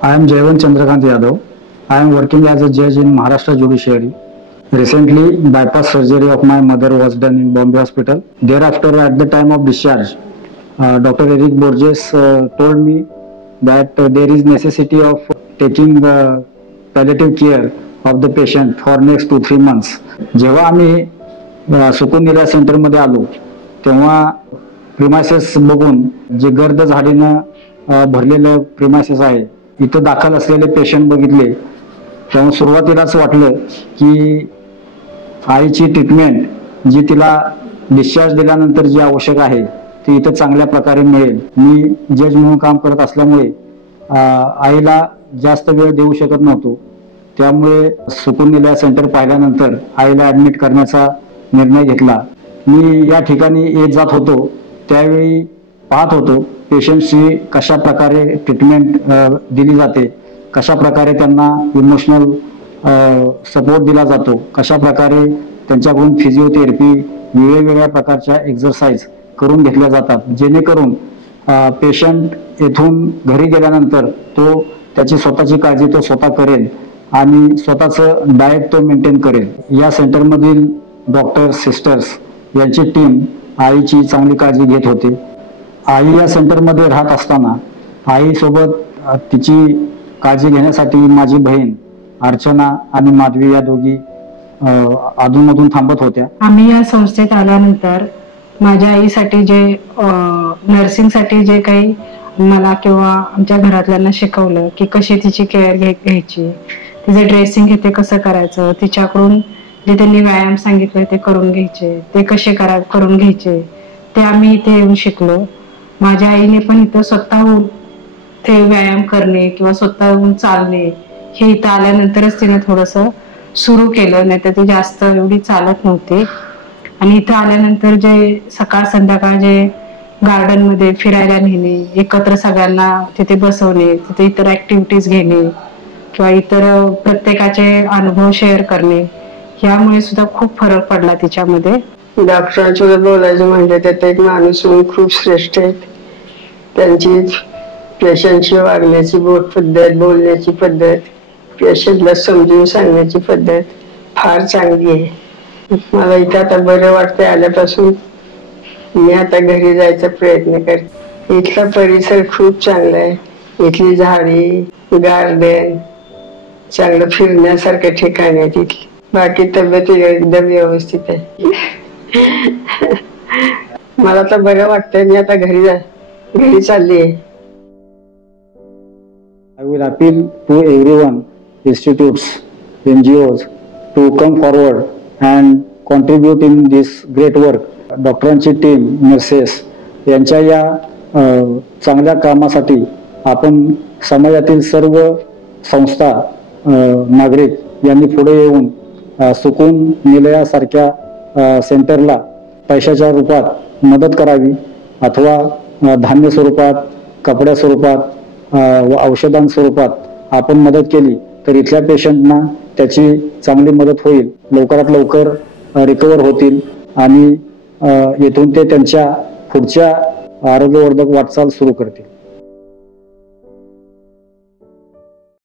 I am Jayavant Chandrakant Yadav. I am working as a judge in Maharashtra Judiciary. Recently, bypass surgery of my mother was done in Bombay Hospital. Thereafter, at the time of discharge, Dr. Eric Borges told me that there is necessity of taking the palliative care of the patient for next 2-3 months. जेव्हा आम्ही सुकून निलया सेंटरमध्ये आलो तेव्हा premises बघून जे गर्द झाडीनं भरलेलं प्रिमायसेस आहे इथं दाखल असलेले पेशंट बघितले तेव्हा सुरुवातीलाच वाटलं की आईची ट्रीटमेंट जी तिला डिस्चार्ज दिल्यानंतर जी आवश्यक आहे ती इथं चांगल्या प्रकारे मिळेल. मी जज म्हणून काम करत असल्यामुळे आईला जास्त वेळ देऊ शकत नव्हतो. त्यामुळे सुकून निलया सेंटर पाहिल्यानंतर आईला ॲडमिट करण्याचा निर्णय घेतला. मी या ठिकाणी येत जात होतो त्यावेळी पाहत होतो पेशंटची कशा प्रकारे ट्रीटमेंट दिली जाते, कशा प्रकारे त्यांना इमोशनल सपोर्ट दिला जातो, कशा प्रकारे त्यांच्याकडून फिजिओथेरपी वेगवेगळ्या प्रकारच्या एक्सरसाइज करून घेतल्या जातात जेणेकरून पेशंट येथून घरी गेल्यानंतर तो त्याची स्वतःची काळजी तो स्वतः करेल आणि स्वतःचं डाएट तो मेंटेन करेल. या सेंटरमधील डॉक्टर सिस्टर्स यांची टीम आईची चांगली काळजी घेत होती. आई या सेंटरमध्ये राहत असताना आईसोबत तिची काळजी घेण्यासाठी माझी बहीण अर्चना आणि माधवी या दोघी अधूनमधून थांबत होत्या. आम्ही या संस्थेत आल्यानंतर माझ्या आईसाठी जे नर्सिंगसाठी जे काही मला किंवा आमच्या घरातल्यांना शिकवलं की कशी तिची केअर घ्यायची, तिचं ड्रेसिंग ते कसं करायचं, तिच्याकडून जे त्यांनी व्यायाम सांगितले ते करून घ्यायचे, ते कसे करून घ्यायचे ते आम्ही इथे येऊन शिकलो. माझ्या आईने पण इथं स्वतःहून ते व्यायाम करणे किंवा स्वतःहून चालणे हे इथं आल्यानंतरच तिने थोडंसं सुरू केलं, नाही तर ती जास्त एवढी चालत नव्हती. आणि इथं आल्यानंतर जे सकाळ संध्याकाळ जे गार्डन मध्ये फिरायला नेणे, एकत्र सगळ्यांना तिथे बसवणे, तिथे इतर ऍक्टिव्हिटीज घेणे किंवा इतर प्रत्येकाचे अनुभव शेअर करणे, यामुळे सुद्धा खूप फरक पडला तिच्यामध्ये. डॉक्टरांसोबत बोलायचं म्हणजे त्यात एक माणूस म्हणून खूप श्रेष्ठ आहेत. त्यांची पेशंटशी वागण्याची पद्धत, बोलण्याची पद्धत, पेशंटला समजून सांगण्याची पद्धत फार चांगली आहे. मला इथं आता बरं वाटतंय आल्यापासून. मी आता घरी जायचा प्रयत्न करते. इथला परिसर खूप चांगला आहे. इथली झाडी, गार्डन, चांगलं फिरण्यासारखं ठिकाण आहे तिथली. बाकी तब्येत एकदम व्यवस्थित आहे. मला तर बरं वाटतंय. मी आता घरी चालली आहे. I will appeal to everyone, institutes, NGOs to come forward and contribute in this great work. डॉक्टरांची टीम, नर्सेस यांच्या या चांगल्या कामासाठी आपण समाजातील सर्व संस्था, नागरिक यांनी पुढे येऊन सुकून निलयासारख्या सेंटरला पैशाच्या रूपात मदत करावी अथवा धान्य स्वरूपात, कपड्या स्वरूपात, औषधांस्वरूपात आपण मदत केली तर इथल्या पेशंटना त्याची चांगली मदत होईल. लवकरात लवकर रिकवर होतील आणि येथून ते त्यांच्या पुढच्या आरोग्यवर्धक वाटचाल सुरू करतील.